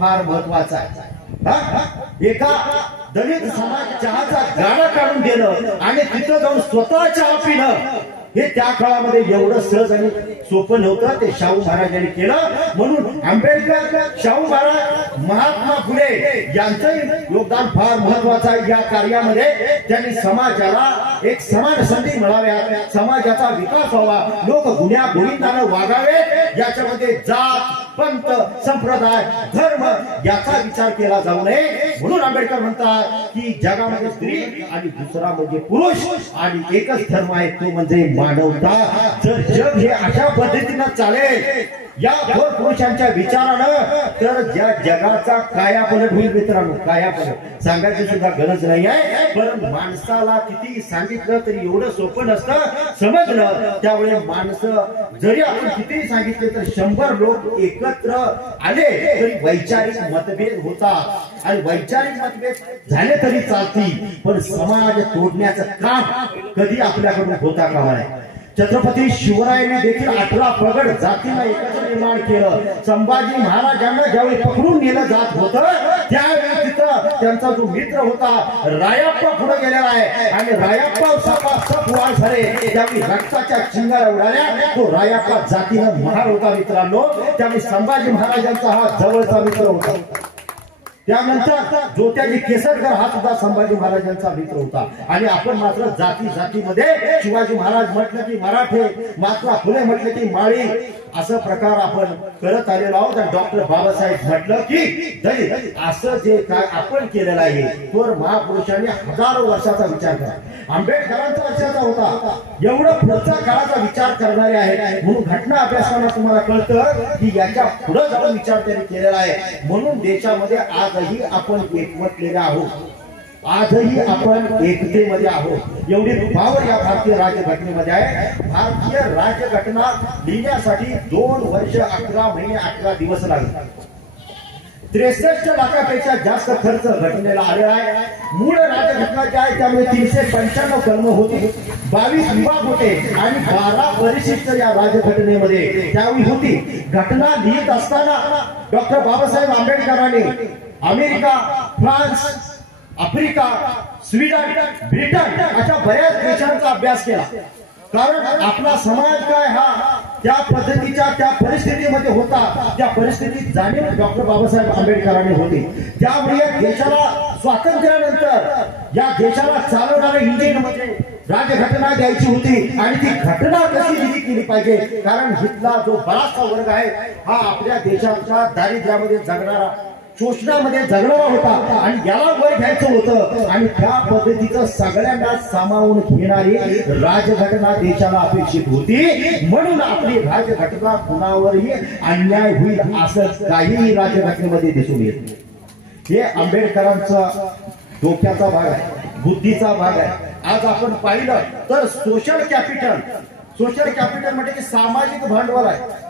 फार महत्वाचा आहे। एका दलित समाज चहाचा गाडा काढून देणं आणि तिथं जाऊन स्वतः चहा पिणं हे त्या काळामध्ये एवढं सहज आणि सोपं नव्हतं। ते शाहू महाराजांनी केलं। म्हणून आंबेडकर, शाहू महाराज, महात्मा फुले यांचं योगदान फार महत्वाचं आहे। या कार्यामध्ये त्यांनी समाजाला एक समान संधी मिळाव्या, समाजाचा विकास व्हावा, लोक गुन्ह्या गोविंदाने वागावे, याच्यामध्ये जात, पंथ, संप्रदाय, धर्म याचा विचार केला जाऊ नये। म्हणून आंबेडकर म्हणतात की जगामध्ये स्त्री आणि दुसरा म्हणजे पुरुष आणि एकच धर्म आहे तो म्हणजे मानवता। जर जग हे अशा पद्धतीने चालेल या दोन पुरुषांच्या विचारानं तर ज्या जगाचा कायापलट होईल मित्रांनो, कायापलट सांगायची सुद्धा गरज नाही आहे। पण माणसाला किती सांगितलं तरी एवढं सोपं नसतं समजलं। त्यामुळे माणसं जरी आपण किती सांगितले तर 100 लोक एकत्र आले तरी वैचारिक मतभेद होतात आणि वैचारिक मतभेद झाले तरी चालतील, पण समाज तोडण्याचं काम कधी आपल्याकडून होता कामा नये। छत्रपती शिवरायांनी देखील 18 प्रगड जातीला एकत्र निर्माण केलं। संभाजी महाराजांना ज्यावेळी पकडून नेलं जात होतं त्यावेळी तिथं त्यांचा जो मित्र होता रायप्पा पुढे गेलेला आहे आणि रायप्पा सप वार झाले त्यावेळी रक्ताच्या चिंगाऱ्या उडाल्या। तो रायप्पा जातीनं महार होता मित्रांनो। त्यामुळे संभाजी महाराजांचा हा जवळचा मित्र होता। त्यानंतर ज्योत्याजी केसरकर हा सुद्धा संभाजी महाराजांचा मित्र होता। आणि आपण मात्र जाती जातीमध्ये शिवाजी महाराज म्हटलं की मराठे, महात्मा फुले म्हटलं की माळी, असं प्रकार आपण करत आलेलो आहोत। आणि डॉक्टर बाबासाहेब म्हटलं की दलित, असं जे काय आपण केलेलं आहे तर महापुरुषांनी हजारो वर्षाचा विचार करा। आंबेडकरांचा वर्षाचा होता, एवढं पुढचा काळाचा विचार करणारे आहेत। म्हणून घटना अभ्यासाला तुम्हाला कळतं की याच्या पुढे जाऊन विचार त्यांनी केलेला आहे। म्हणून देशामध्ये आजही आपण एकवटलेले आहोत, आजही आपण एकतेमध्ये आहोत। एवढी पावर या भारतीय राज्यघटनेमध्ये आहे। भारतीय राज्यघटना लिहिण्यासाठी 2 वर्ष 11 महिने 18 दिवस लागले। 63 लाखापेक्षा जास्त खर्च घटनेला आलेला आहे। मूळ राज्यघटना जी आहे त्यामुळे 395 कलम होती, 22 विभाग होते आणि 12 परिशिष्ट या राज्यघटनेमध्ये त्यावेळी होती। घटना लिहित असताना डॉक्टर बाबासाहेब आंबेडकरांनी America, France, Africa, Sweden, Britain अशा बऱ्याच देशांचा अभ्यास केला। कारण आपला समाज काय हा त्या पद्धतीच्या त्या परिस्थितीमध्ये होता, त्या परिस्थितीत जाणीव डॉक्टर बाबासाहेब आंबेडकरांनी होती। त्यामुळे देशाला स्वातंत्र्यानंतर या देशाला चालवणारे इंजिन म्हणजे राज्यघटना द्यायची होती आणि ती घटना कशी लिहिली केली पाहिजे। कारण इथला जो बराचसा वर्ग आहे हा आपल्या देशाच्या दारिद्र्यामध्ये जगणारा, शोषणामध्ये जगणारा होता आणि याला वर घ्यायचं होतं आणि त्या पद्धतीचं सगळ्यांना सामावून घेणारी राज्यघटना देशाला अपेक्षित होती। म्हणून आपली राज्यघटना कुणावरही अन्याय होईल असं काहीही राज्यघटनेमध्ये दिसून येत नाही। हे आंबेडकरांचा डोक्याचा भाग आहे, बुद्धीचा भाग आहे। आज आपण पाहिलं तर सोशल कॅपिटल म्हणजे की सामाजिक भांडवल आहे।